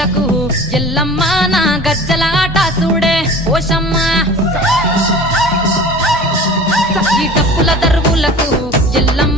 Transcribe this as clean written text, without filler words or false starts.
దరువులకు ఎల్లమ్మ నా గజ్జల ఆట చూడే ఓషమ్మ ఈ డప్పుల దరువులకు ఎల్లమ్మ